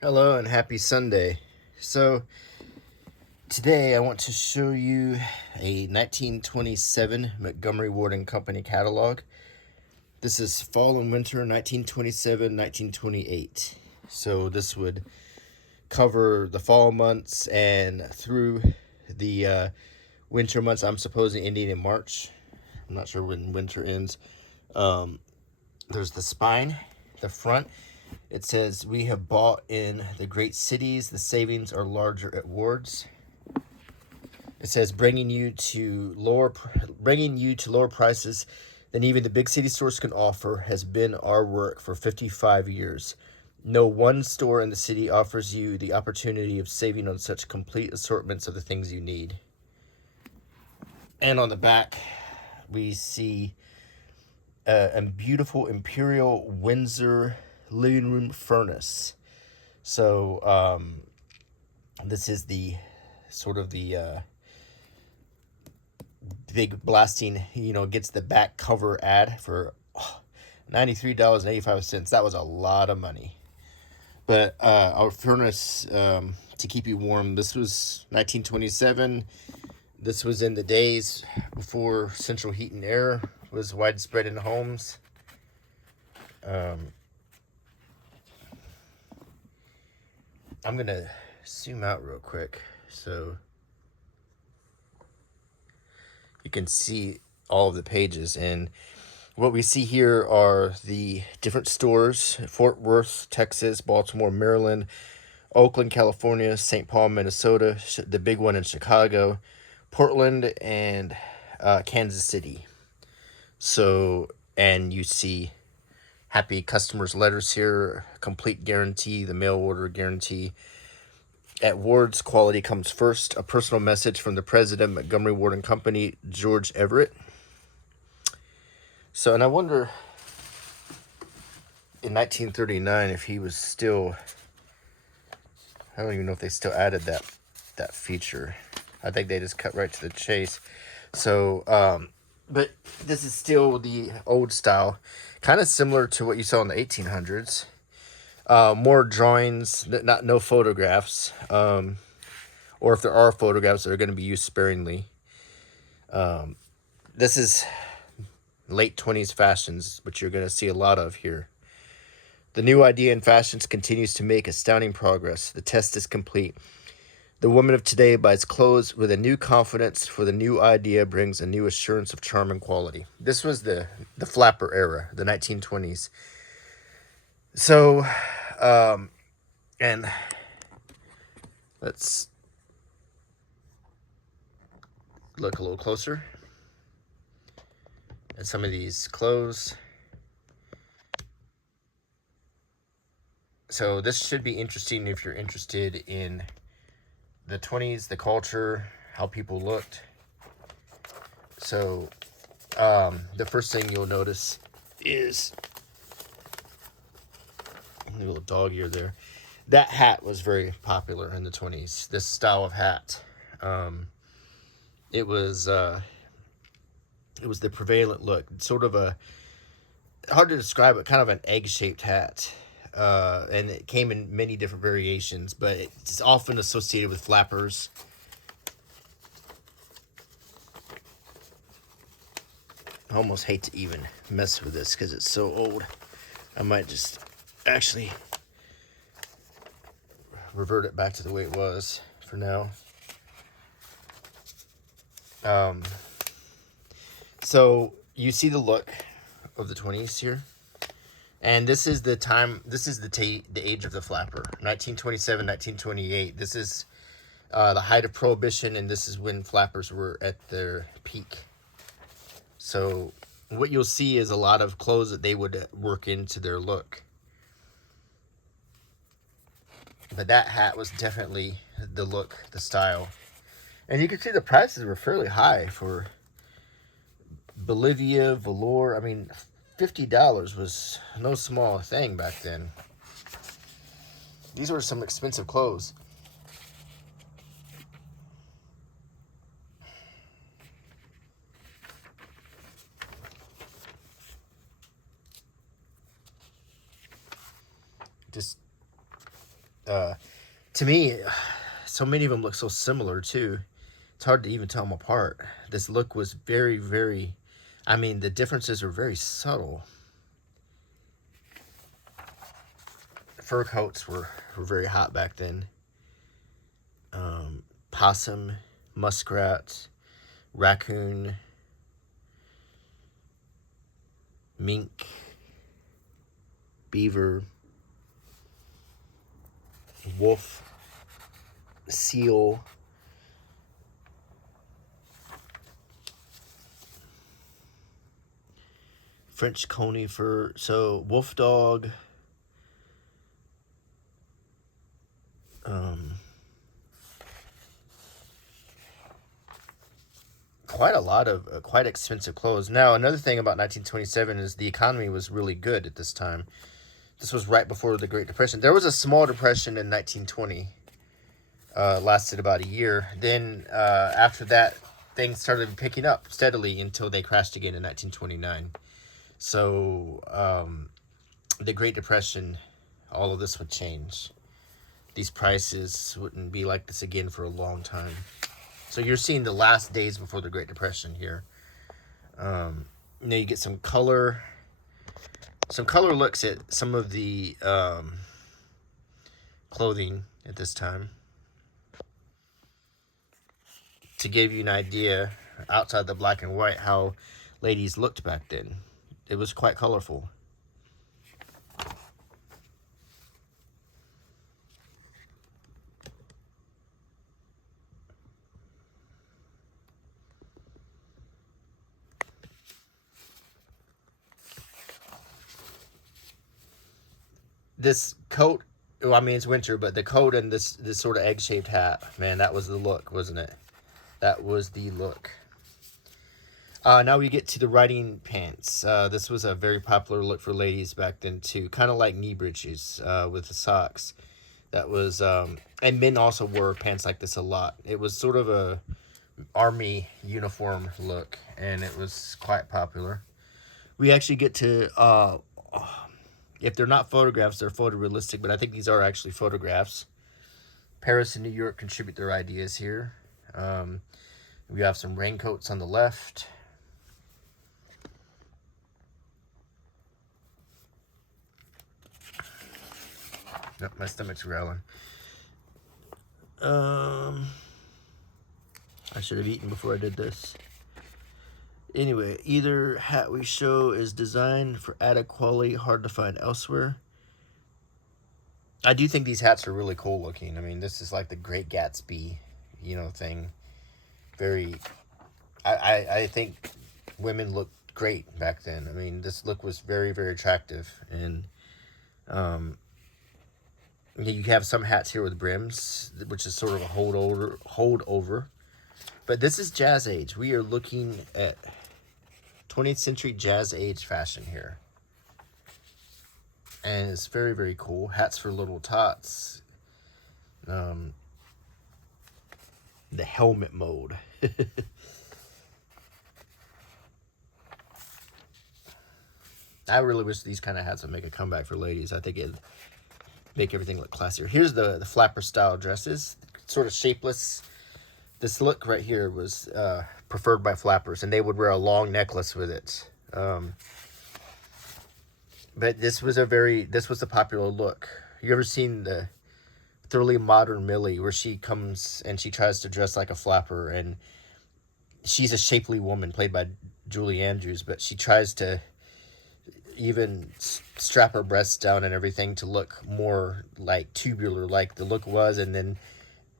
Hello and happy Sunday. So, today I want to show you a 1927 Montgomery Ward and Company catalog. This is fall and winter 1927, 1928. So, this would cover the fall months and through the winter months. I'm supposing ending in March. I'm not sure when winter ends. There's the spine, the front. It says, "We have bought in the great cities. The savings are larger at Ward's." It says, bringing you to lower prices than even the big city stores can offer has been our work for 55 years. No one store in the city offers you the opportunity of saving on such complete assortments of the things you need." And on the back, we see a beautiful Imperial Windsor living room furnace. So this is the sort of the big blasting, gets the back cover ad for $93.85. That was a lot of money. But our furnace, to keep you warm, this was 1927. This was in the days before central heat and air was widespread in homes. I'm going to zoom out real quick so you can see all of the pages. And what we see here are the different stores: Fort Worth, Texas; Baltimore, Maryland; Oakland, California; St. Paul, Minnesota; the big one in Chicago; Portland; and Kansas City. So, and you see happy customers letters here, complete guarantee, the mail order guarantee. At Ward's, quality comes first. A personal message from the president of Montgomery Ward and Company, George Everett. So, and I wonder in 1939 if he was still, I don't even know if they still added that feature. I think they just cut right to the chase. So, but this is still the old style, kind of similar to what you saw in the 1800s. More drawings, no photographs, or if there are photographs, they're going to be used sparingly. This is late 20s fashions, which you're going to see a lot of here. The new idea in fashions continues to make astounding progress. The test is complete. The woman of today buys clothes with a new confidence, for the new idea brings a new assurance of charm and quality. This was the flapper era, the 1920s. So, and let's look a little closer at some of these clothes. So this should be interesting if you're interested in the 20s, the culture, how people looked. So the first thing you'll notice is a little dog ear there. That hat was very popular in the 20s. This style of hat. It was the prevalent look. Sort of a, hard to describe it, kind of an egg-shaped hat. And it came in many different variations, but it's often associated with flappers. I almost hate to even mess with this because it's so old. I might just actually revert it back to the way it was for now. So you see the look of the 20s here. And this is the time, this is the age of the flapper, 1927, 1928. This is the height of Prohibition, and this is when flappers were at their peak. So what you'll see is a lot of clothes that they would work into their look. But that hat was definitely the look, the style. And you can see the prices were fairly high for Bolivia, velour. I mean, $50 was no small thing back then. These were some expensive clothes. Just To me, so many of them look so similar too. It's hard to even tell them apart. This look was very, very, I mean, the differences are very subtle. Fur coats were very hot back then. Possum, muskrat, raccoon, mink, beaver, wolf, seal, French coney fur, so wolf dog, quite a lot of quite expensive clothes. Now, another thing about 1927 is the economy was really good at this time. This was right before the Great Depression. There was a small depression in 1920. Lasted about a year. Then after that, things started picking up steadily until they crashed again in 1929. So the Great Depression, all of this would change. These prices wouldn't be like this again for a long time. So you're seeing the last days before the Great Depression here. You get some color looks at some of the clothing at this time to give you an idea outside the black and white how ladies looked back then. It was quite colorful. This coat, well, I mean, it's winter, but the coat and this sort of egg-shaped hat, man, that was the look, wasn't it? That was the look. Now we get to the riding pants. This was a very popular look for ladies back then, too. Kind of like knee breeches with the socks. That was, and men also wore pants like this a lot. It was sort of a army uniform look, and it was quite popular. We actually get to, if they're not photographs, they're photorealistic, but I think these are actually photographs. Paris and New York contribute their ideas here. We have some raincoats on the left. Nope, my stomach's growling. I should have eaten before I did this. Anyway, either hat we show is designed for added quality, hard to find elsewhere. I do think these hats are really cool looking. I mean, this is like the Great Gatsby, thing. Very, I think women looked great back then. I mean, this look was very, very attractive. And you have some hats here with brims, which is sort of a holdover. But this is Jazz Age. We are looking at 20th century Jazz Age fashion here. And it's very, very cool. Hats for little tots. The helmet mode. I really wish these kind of hats would make a comeback for ladies. I think it'd make everything look classier. Here's the flapper style dresses. Sort of shapeless. This look right here was preferred by flappers, and they would wear a long necklace with it. But this was a popular look. You ever seen the Thoroughly Modern Millie, where she comes and she tries to dress like a flapper, and she's a shapely woman played by Julie Andrews, but she tries to even strap her breasts down and everything to look more like tubular, like the look was, and then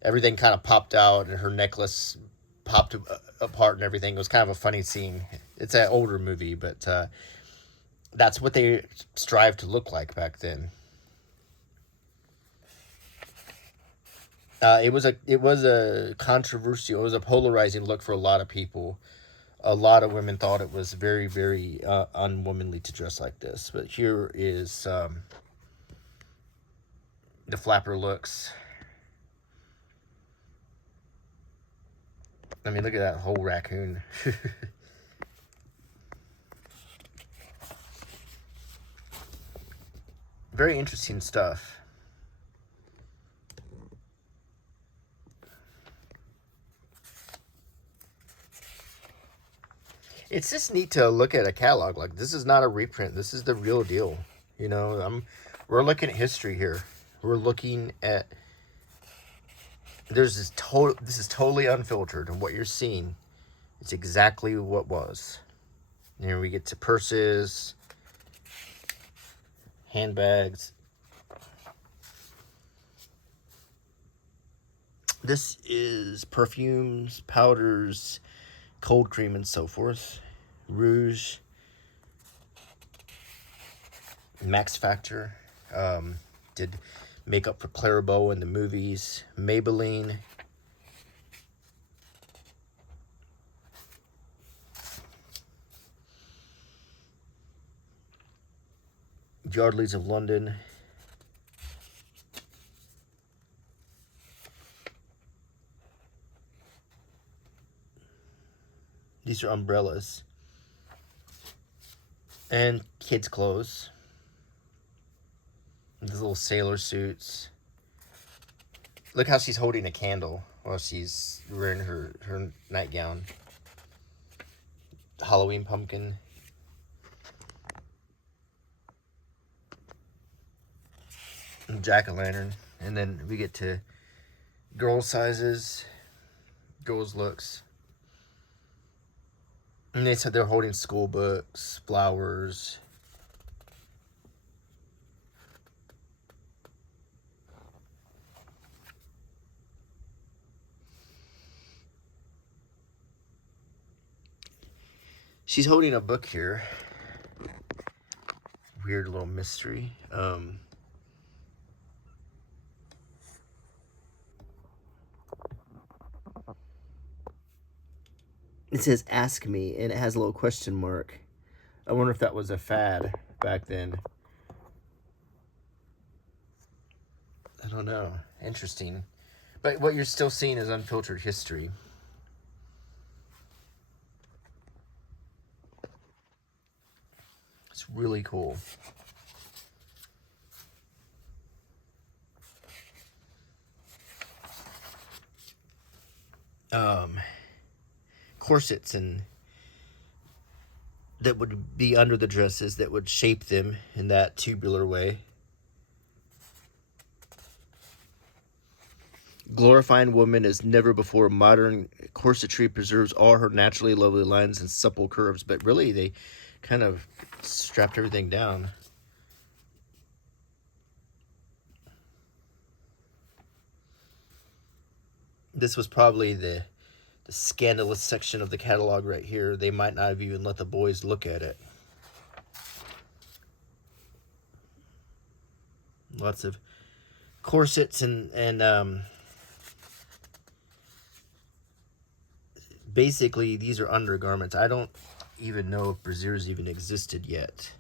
everything kind of popped out and her necklace popped apart and everything. It was kind of a funny scene. It's an older movie, but that's what they strived to look like back then. It was a controversial, it was a polarizing look for a lot of people. A lot of women thought it was very, very unwomanly to dress like this. But here is the flapper looks. I mean, look at that whole raccoon. Very interesting stuff. It's just neat to look at a catalog. Like, this is not a reprint. This is the real deal. You know, we're looking at history here. We're looking at, this is totally unfiltered, and what you're seeing is exactly what was. And here we get to purses, handbags. This is perfumes, powders, cold cream, and so forth. Rouge, Max Factor, did makeup for Clairbeau in the movies. Maybelline, Yardleys of London, these are umbrellas, and kids' clothes. These little sailor suits. Look how she's holding a candle while she's wearing her nightgown. Halloween pumpkin. Jack-o'-lantern. And then we get to girl sizes, girls' looks. And they said they're holding school books, flowers. She's holding a book here. Weird little mystery. It says "Ask Me" and it has a little question mark. I wonder if that was a fad back then. I don't know. Interesting. But what you're still seeing is unfiltered history. It's really cool. Corsets and that would be under the dresses that would shape them in that tubular way. Glorifying woman as never before, modern corsetry preserves all her naturally lovely lines and supple curves, but really they kind of strapped everything down. This was probably the scandalous section of the catalog right here. They might not have even let the boys look at it. Lots of corsets and basically these are undergarments. I don't even know if brassieres even existed yet,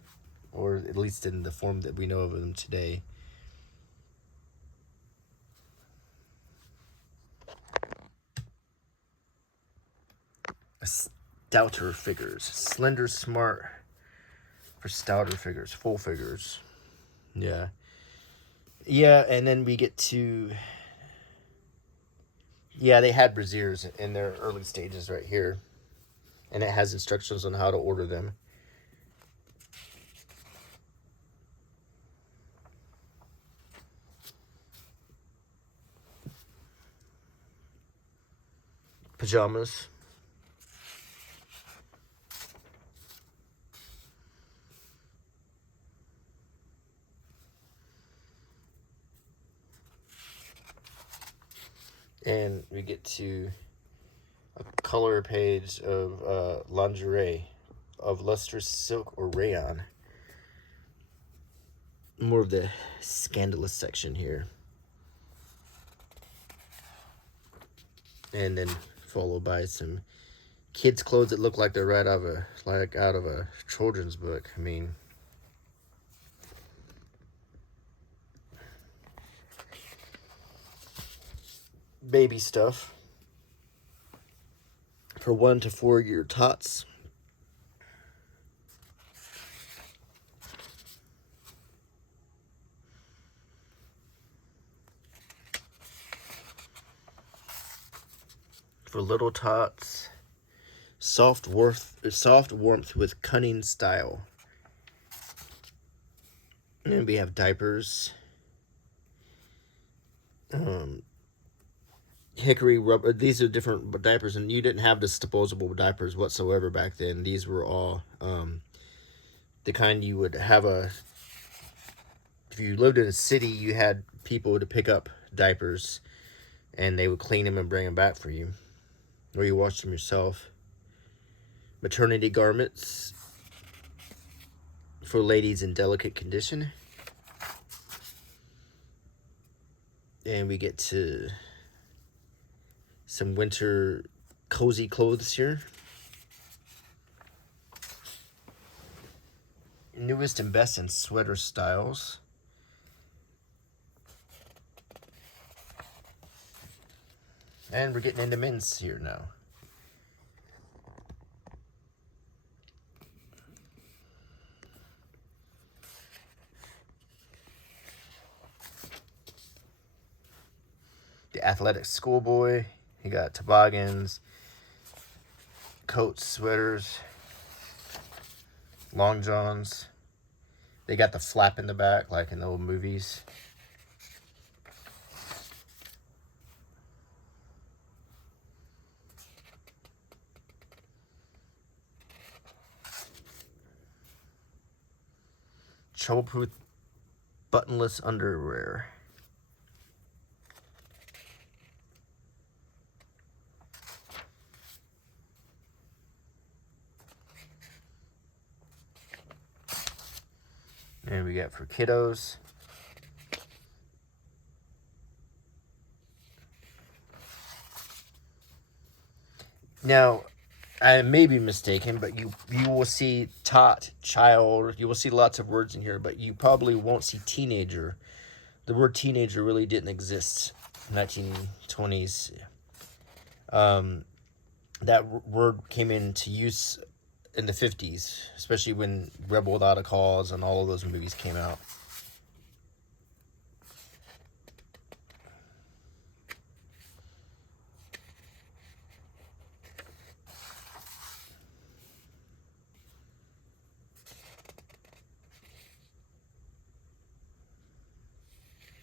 or at least in the form that we know of them today. Stouter figures. Slender, smart for stouter figures. Full figures. Yeah. Yeah, and then we get to... Yeah, they had brassieres in their early stages right here. And it has instructions on how to order them. Pajamas. And we get to a color page of lingerie of lustrous silk or rayon. More of the scandalous section here. And then followed by some kids' clothes that look like they're right out of a children's book. I mean, baby stuff for 1 to 4 year tots. For little tots, soft warmth with cunning style. And we have diapers. Hickory rubber. These are different diapers, and you didn't have disposable diapers whatsoever back then. These were all the kind you would have if you lived in a city, you had people to pick up diapers, and they would clean them and bring them back for you, or you washed them yourself. Maternity garments for ladies in delicate condition. And we get to some winter cozy clothes here. Newest and best in sweater styles. And we're getting into men's here now. The athletic schoolboy. You got toboggans, coats, sweaters, long johns. They got the flap in the back like in the old movies. Trouble-proof buttonless underwear. And we got for kiddos. Now, I may be mistaken, but you will see tot, child. You will see lots of words in here, but you probably won't see teenager. The word teenager really didn't exist in 1920s. That word came into use in the 50s, especially when Rebel Without a Cause and all of those movies came out.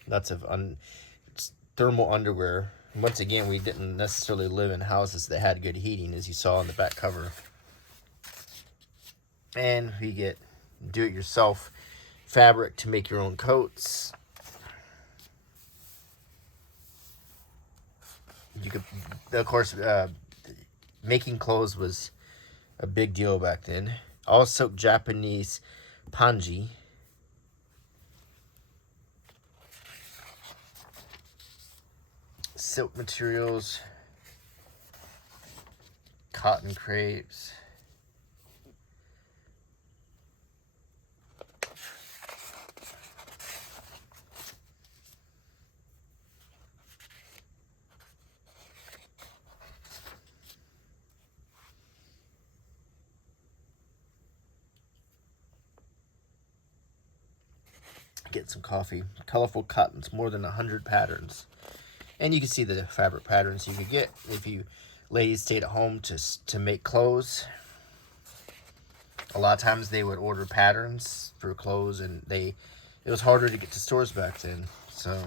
Lots of thermal underwear. Once again, we didn't necessarily live in houses that had good heating, as you saw on the back cover. And we get do-it-yourself fabric to make your own coats. You could, of course, making clothes was a big deal back then. Also, Japanese panji. Silk materials. Cotton crepes. Get some coffee. Colorful cottons, more than 100 patterns. And you can see the fabric patterns you could get if you ladies stayed at home to make clothes. A lot of times they would order patterns for clothes, and it was harder to get to stores back then. So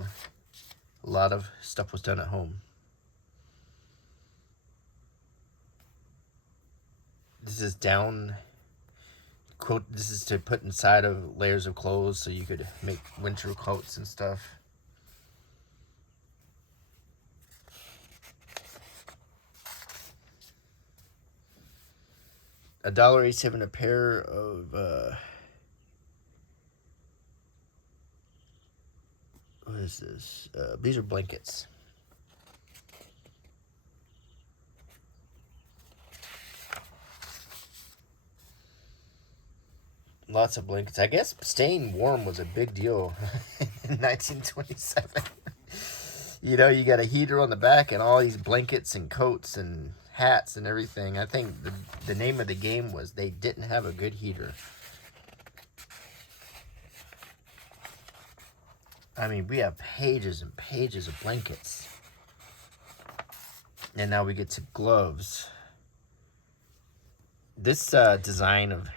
a lot of stuff was done at home. This is down quote. This is to put inside of layers of clothes so you could make winter coats and stuff. $1.87 a pair of what is this? These are blankets. Lots of blankets. I guess staying warm was a big deal in 1927. You know, you got a heater on the back and all these blankets and coats and hats and everything. I think the name of the game was they didn't have a good heater. I mean, we have pages and pages of blankets. And now we get to gloves. This design of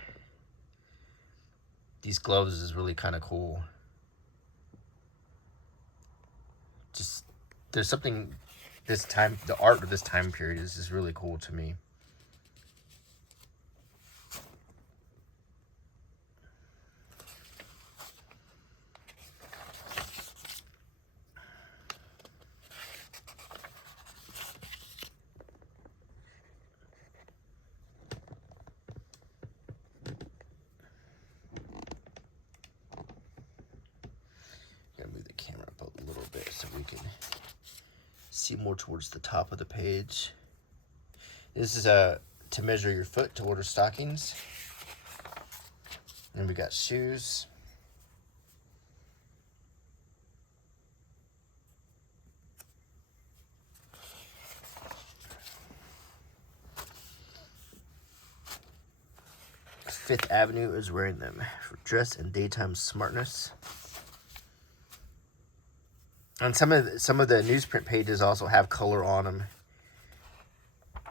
these gloves is really kind of cool. Just there's something this time, the art of this time period is just really cool to me. Move the camera up a little bit so we can see more towards the top of the page. This is to measure your foot to order stockings. And we got shoes. Fifth Avenue is wearing them for dress and daytime smartness. And some of the newsprint pages also have color on them.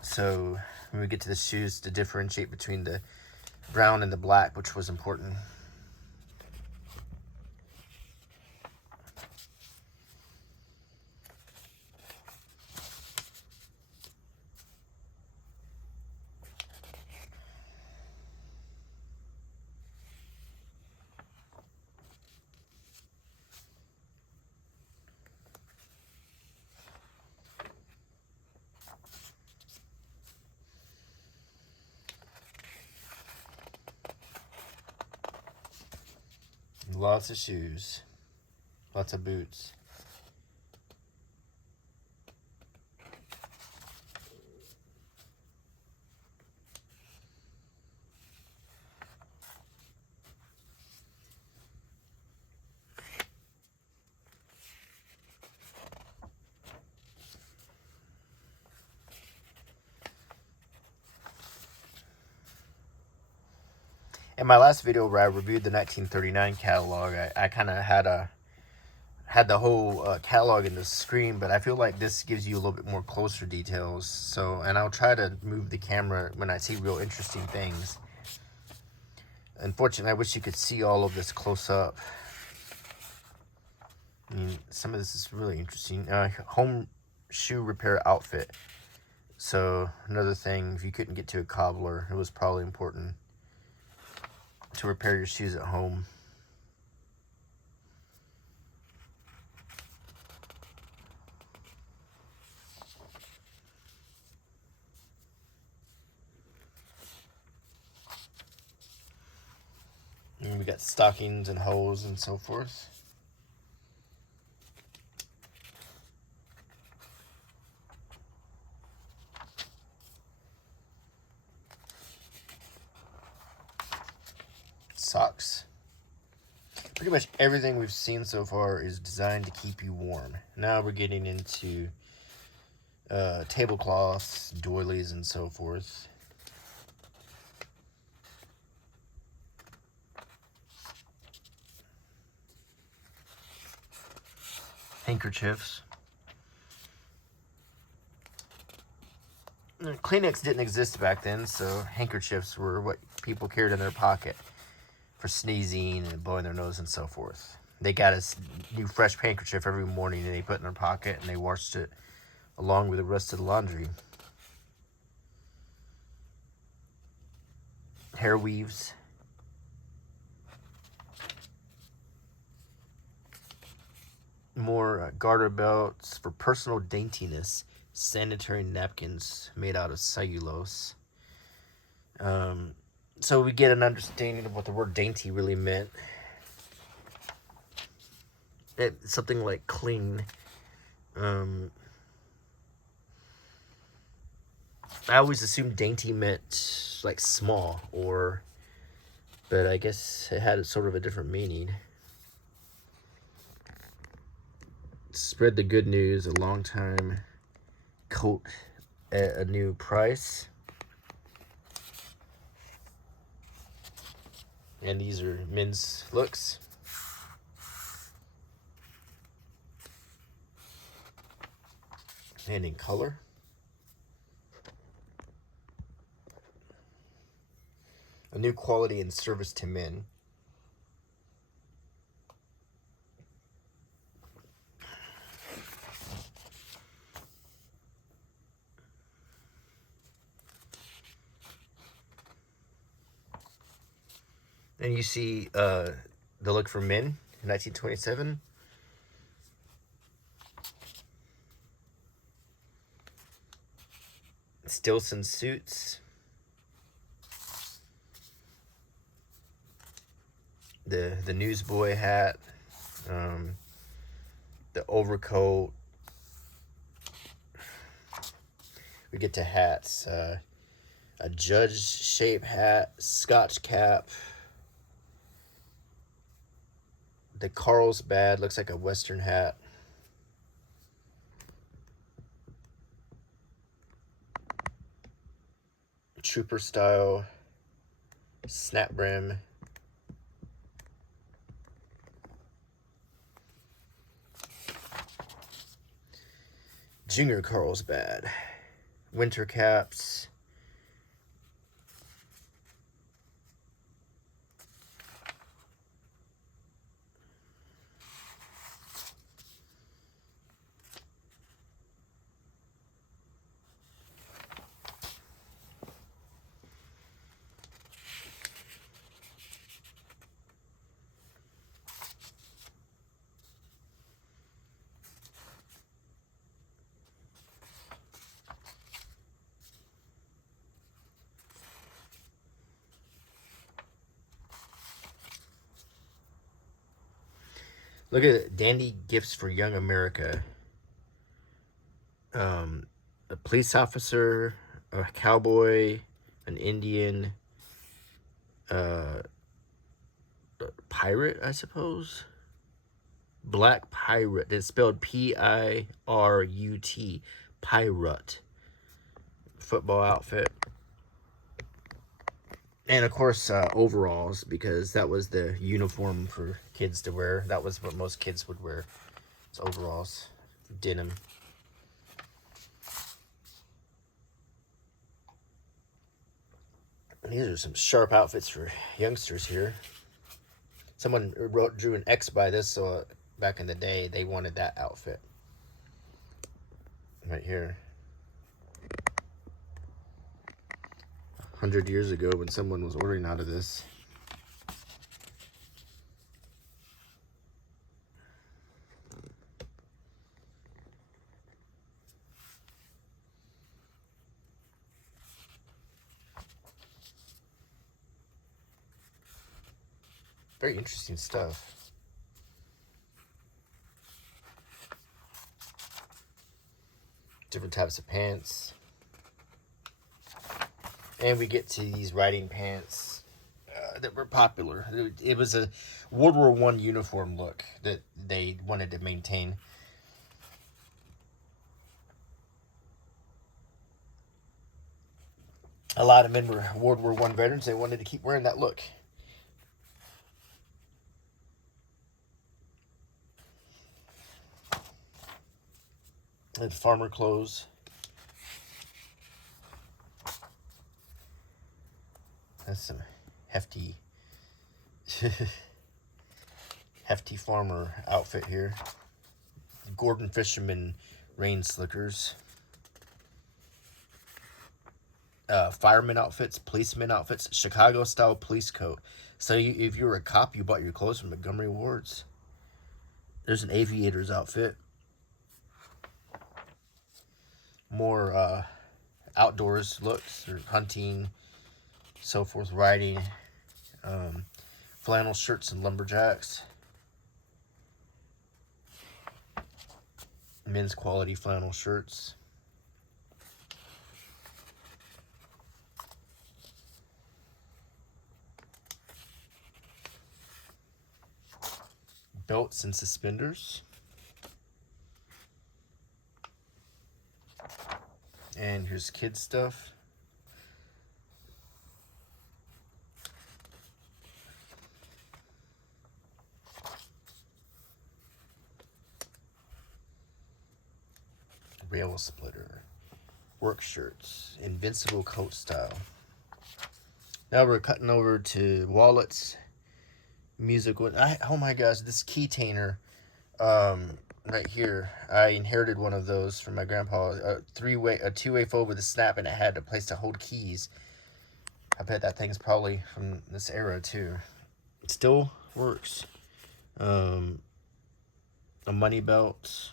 So when we get to the shoes, to differentiate between the brown and the black, which was important. Lots of shoes, lots of boots. In my last video where I reviewed the 1939 catalog, I kind of had the whole catalog in the screen, but I feel like this gives you a little bit more closer details. So, and I'll try to move the camera when I see real interesting things. Unfortunately, I wish you could see all of this close up. I mean, some of this is really interesting. Home shoe repair outfit. So, another thing, if you couldn't get to a cobbler, it was probably important to repair your shoes at home. And we got stockings and hose and so forth. Socks. Pretty much everything we've seen so far is designed to keep you warm. Now we're getting into tablecloths, doilies, and so forth. Handkerchiefs. Kleenex didn't exist back then, so handkerchiefs were what people carried in their pocket for sneezing and blowing their nose and so forth. They got a new fresh handkerchief every morning and they put it in their pocket and they washed it along with the rest of the laundry. Hair weaves. More garter belts for personal daintiness. Sanitary napkins made out of cellulose. So we get an understanding of what the word dainty really meant. Something like clean. I always assumed dainty meant like small, but I guess it had sort of a different meaning. Spread the good news, a long time coat at a new price. And these are men's looks. And in color. new quality and service to men. And you see the look for men in 1927. Stilson suits. The newsboy hat. The overcoat. We get to hats. A judge shape hat. Scotch cap. The Carlsbad looks like a Western hat. Trooper style. Snap brim. Junior Carlsbad. Winter caps. Look at it. Dandy gifts for young America. A police officer, a cowboy, an Indian, a pirate, I suppose. Black pirate. It's spelled P-I-R-U-T. Pirate. Football outfit. And of course, overalls, because that was the uniform for kids to wear. That was what most kids would wear. It's overalls. Denim. These are some sharp outfits for youngsters here. Someone drew an X by this, so back in the day, they wanted that outfit. Right here. 100 years ago when someone was ordering out of this. Very interesting stuff. Different types of pants. And we get to these riding pants that were popular. It was a World War I uniform look that they wanted to maintain. A lot of men were World War I veterans. They wanted to keep wearing that look. And farmer clothes. That's some hefty hefty farmer outfit here. Gordon Fisherman rain slickers. Fireman outfits, policeman outfits, Chicago style police coat. So if you were a cop, you bought your clothes from Montgomery Ward's. There's an aviator's outfit. More outdoors looks, or hunting, so forth, riding. Flannel shirts and lumberjacks. Men's quality flannel shirts. Belts and suspenders. And here's kids stuff. Rail splitter. Work shirts. Invincible coat style. Now we're cutting over to wallets, music. Oh my gosh, this keytainer, right here. I inherited one of those from my grandpa. A two-way fold with a snap, and it had a place to hold keys. I bet that thing's probably from this era too. It still works. A money belt.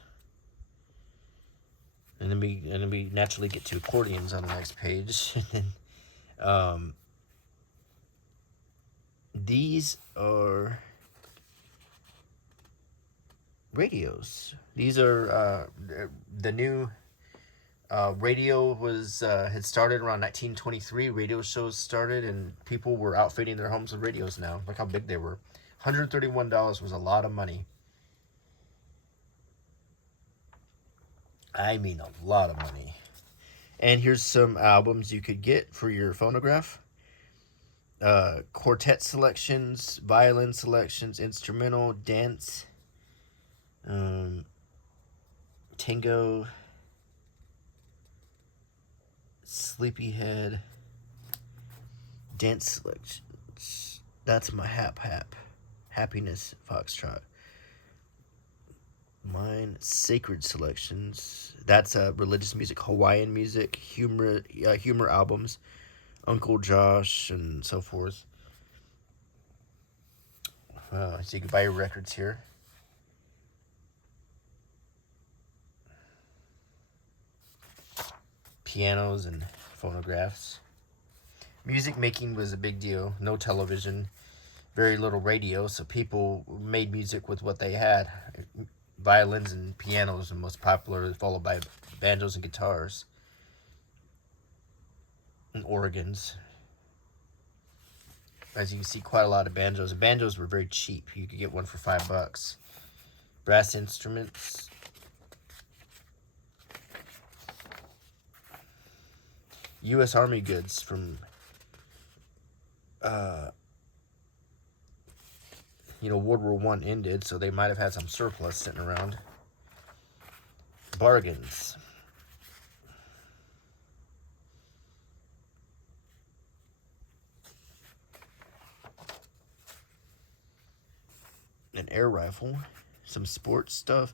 And then we naturally get to accordions on the next page. These are radios. These are the new radio was had started around 1923. Radio shows started, and people were outfitting their homes with radios now. Look how big they were. $131 was a lot of money. I mean, a lot of money. And here's some albums you could get for your phonograph. Quartet selections, violin selections, instrumental, dance, tango, sleepyhead, dance selections. That's my happiness foxtrot. Mine, sacred selections. That's religious music, Hawaiian music, humor albums, Uncle Josh, and so forth. So you can buy your records here. Pianos and phonographs. Music making was a big deal. No television, very little radio, so people made music with what they had. Violins and pianos are the most popular, followed by banjos and guitars. And organs. As you can see, quite a lot of banjos. Banjos were very cheap. You could get one for $5. Brass instruments. U.S. Army goods from, World War I ended, so they might have had some surplus sitting around. Bargains. An air rifle. Some sports stuff.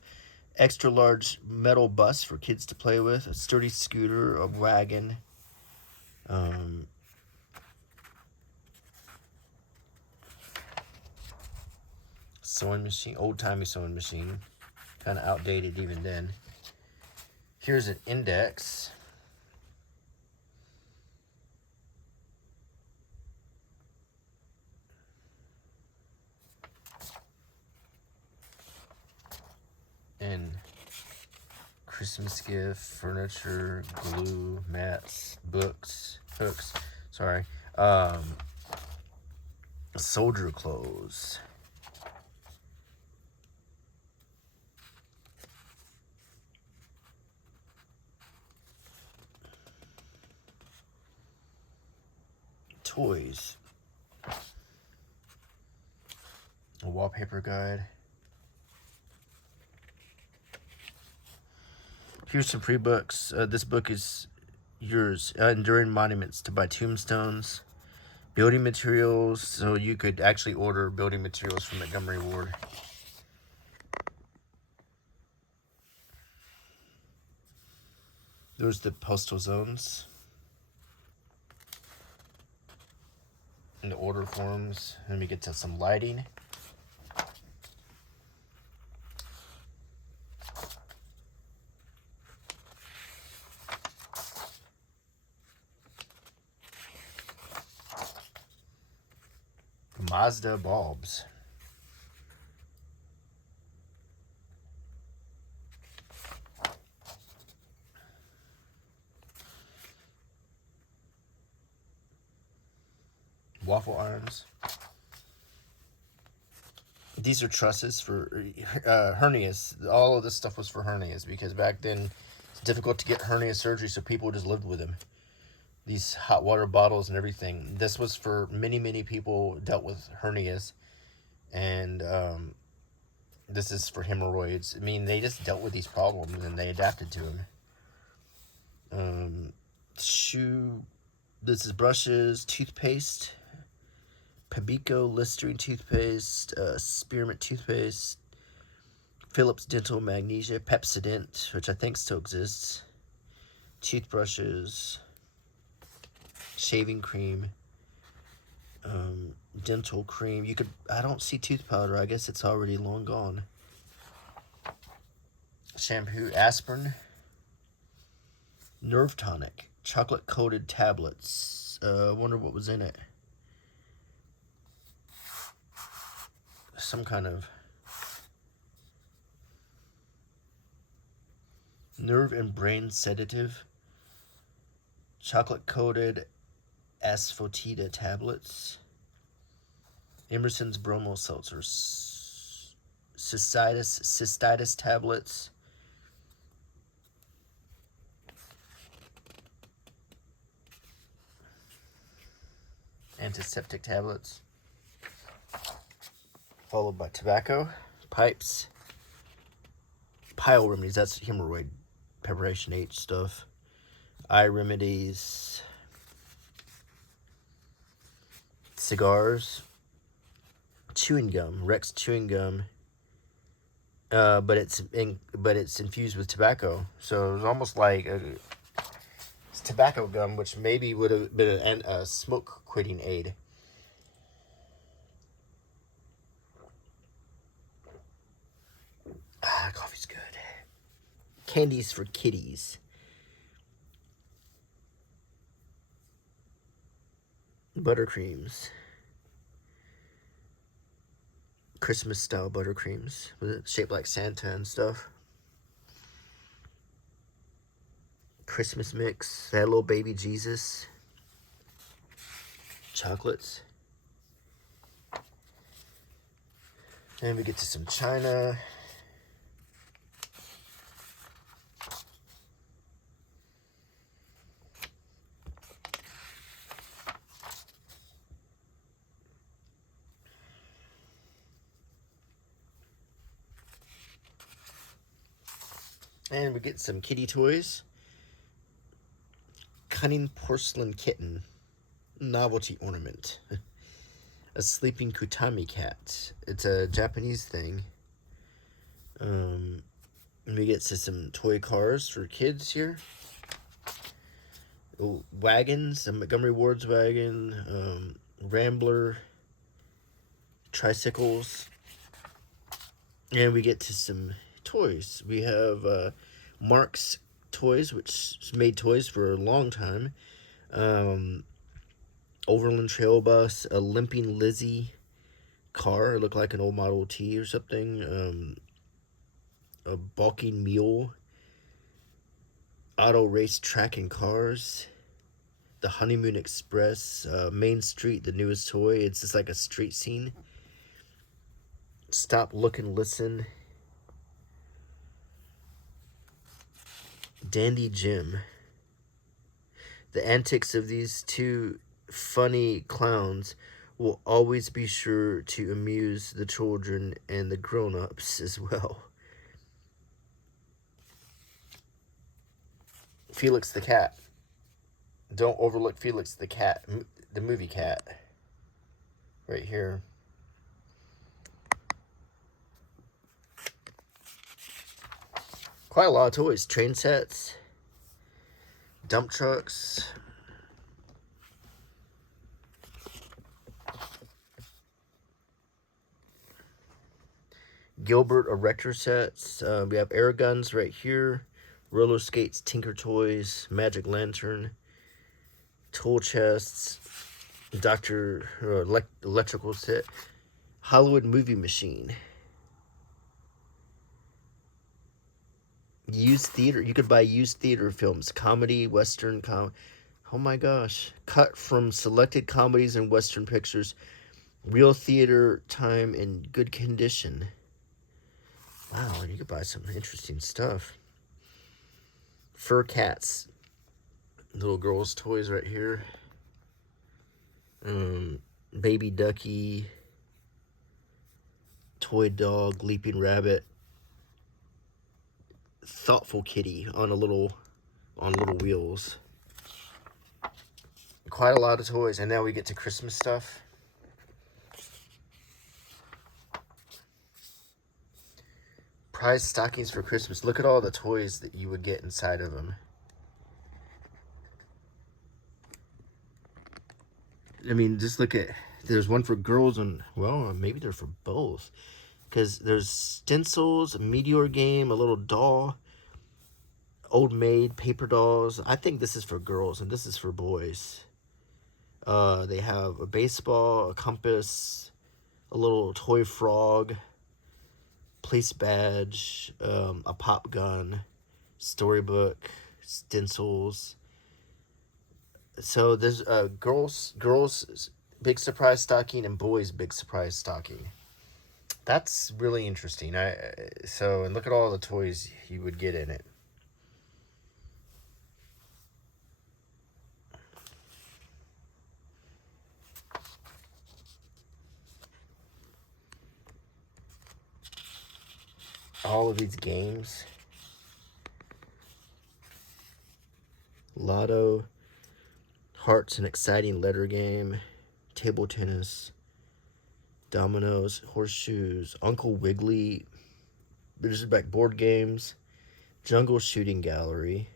Extra large metal bus for kids to play with. A sturdy scooter, a wagon. Sewing machine, old-timey sewing machine, kind of outdated even then. Here's an index. And Christmas gift, furniture, glue, mats, books, hooks, sorry. Soldier clothes. Toys. A wallpaper guide. Here's some free books. This book is yours. Enduring Monuments to buy tombstones. Building materials. So you could actually order building materials from Montgomery Ward. There's the postal zones. And the order forms. Let me get to some lighting. Mazda bulbs. Waffle irons. These are trusses for hernias. All of this stuff was for hernias because back then it's difficult to get hernia surgery, so people just lived with them. These hot water bottles and everything. This was for many people dealt with hernias, and this is for hemorrhoids. I mean, they just dealt with these problems and they adapted to them. Shoe This is brushes, toothpaste, Pabico Listerine toothpaste, Spearmint toothpaste, Philips Dental Magnesia, Pepsodent, which I think still exists, toothbrushes, shaving cream, dental cream. I don't see tooth powder. I guess it's already long gone. Shampoo, aspirin, nerve tonic, chocolate coated tablets. Wonder what was in it. Some kind of nerve and brain sedative, chocolate coated asphodita tablets, Emerson's bromo seltzers, cystitis tablets, antiseptic tablets, followed by tobacco, pipes, pile remedies, that's hemorrhoid preparation H stuff, eye remedies, cigars, chewing gum, Rex chewing gum, but it's infused with tobacco, so it was almost like it's tobacco gum, which maybe would have been a smoke quitting aid. Coffee's good. Candies for kitties. Buttercreams. Christmas style buttercreams with it shaped like Santa and stuff. Christmas mix. That little baby Jesus. Chocolates. And we get to some china. And we get some kitty toys. Cunning porcelain kitten. Novelty ornament. A sleeping Kutami cat. It's a Japanese thing. And we get to some toy cars for kids here. Wagons, a Montgomery Ward's wagon, Rambler, tricycles. And we get to some toys. We have Mark's Toys, which made toys for a long time. Overland Trail Bus, a Limping Lizzie car. It looked like an old Model T or something. A Balking Mule. Auto Race Track and Cars. The Honeymoon Express. Main Street, the newest toy. It's just like a street scene. Stop, Look, and Listen. Dandy Jim. The antics of these two funny clowns will always be sure to amuse the children and the grown-ups as well. Felix the Cat. Don't overlook Felix the Cat, the movie cat. Right here. Quite a lot of toys. Train sets. Dump trucks. Gilbert erector sets. We have air guns right here. Roller skates, Tinker Toys, Magic Lantern, tool chests, electrical set, Hollywood movie machine. Used theater. You could buy used theater films, comedy, western, oh my gosh. Cut from selected comedies and western pictures. Real theater time in good condition. Wow, you could buy some interesting stuff. Fur cats. Little girls' toys right here. Baby ducky. Toy dog, leaping rabbit. Thoughtful kitty on little wheels. quite a lot of toys. And now we get to Christmas stuff. Prize stockings for Christmas. Look at all the toys that you would get inside of them. I mean, just look at, there's one for girls and, well, maybe they're for both. Because there's stencils, a meteor game, a little doll, old maid, paper dolls. I think this is for girls and this is for boys. They have a baseball, a compass, a little toy frog, police badge, a pop gun, storybook, stencils. So there's girls big surprise stocking and boys big surprise stocking. That's really interesting. And look at all the toys you would get in it. All of these games. Lotto, Hearts, an exciting letter game, table tennis, dominoes, horseshoes, Uncle Wiggly, Razorback board games, jungle shooting gallery.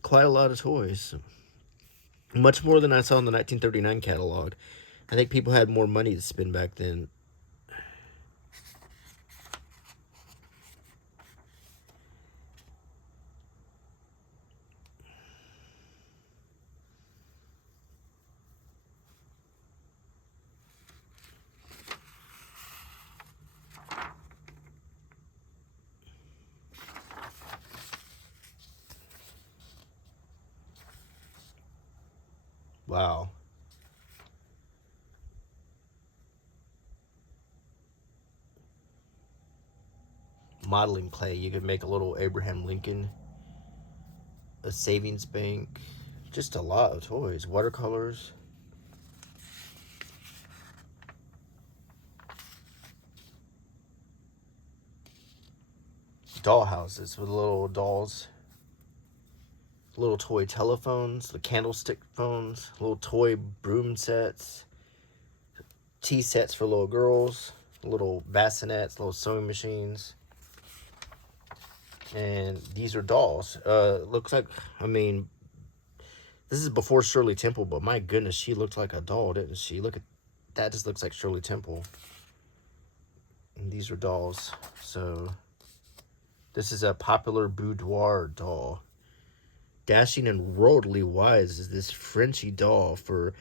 Quite a lot of toys. Much more than I saw in the 1939 catalog. I think people had more money to spend back then. Wow. Modeling clay. You could make a little Abraham Lincoln, a savings bank, just a lot of toys. Watercolors. Doll houses with little dolls. Little toy telephones, the candlestick phones, little toy broom sets, tea sets for little girls, little bassinets, little sewing machines. And these are dolls. Looks like, I mean, this is before Shirley Temple, but my goodness, she looked like a doll, didn't she? Look at that, just looks like Shirley Temple. And these are dolls. So this is a popular boudoir doll. Dashing and worldly wise is this Frenchy doll for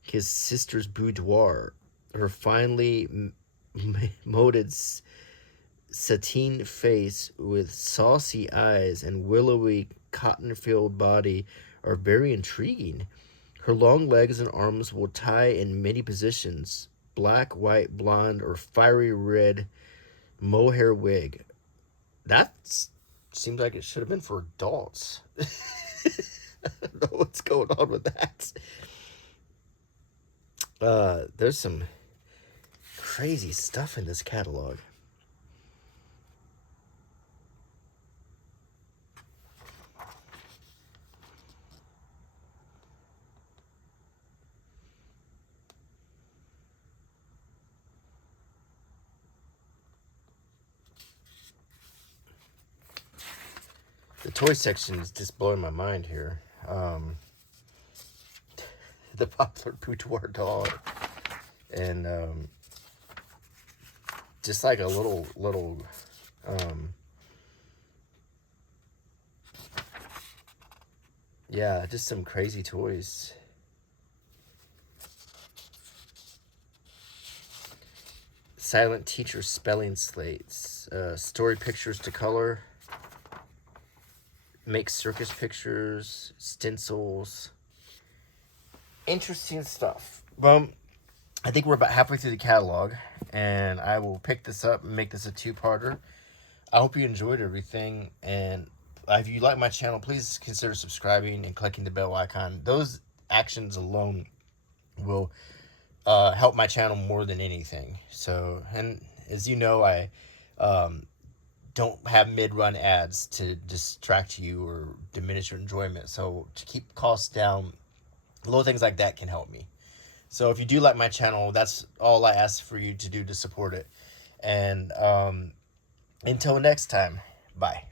his sister's boudoir. Her finely molded sateen face with saucy eyes and willowy cotton-filled body are very intriguing. Her long legs and arms will tie in many positions. Black, white, blonde, or fiery red mohair wig. That seems like it should have been for adults. I don't know what's going on with that. There's some crazy stuff in this catalog. The toy section is just blowing my mind here. The popular boudoir doll, and just like a little yeah, just some crazy toys. Silent teacher spelling slates, story pictures to color, make circus pictures, stencils. Interesting stuff. Well, I think we're about halfway through the catalog, and I will pick this up and make this a two-parter. I hope you enjoyed everything, and if you like my channel, please consider subscribing and clicking the bell icon. Those actions alone will help my channel more than anything. So, and as you know, I don't have mid-run ads to distract you or diminish your enjoyment. So to keep costs down, little things like that can help me. So if you do like my channel, that's all I ask for you to do to support it. And until next time, bye.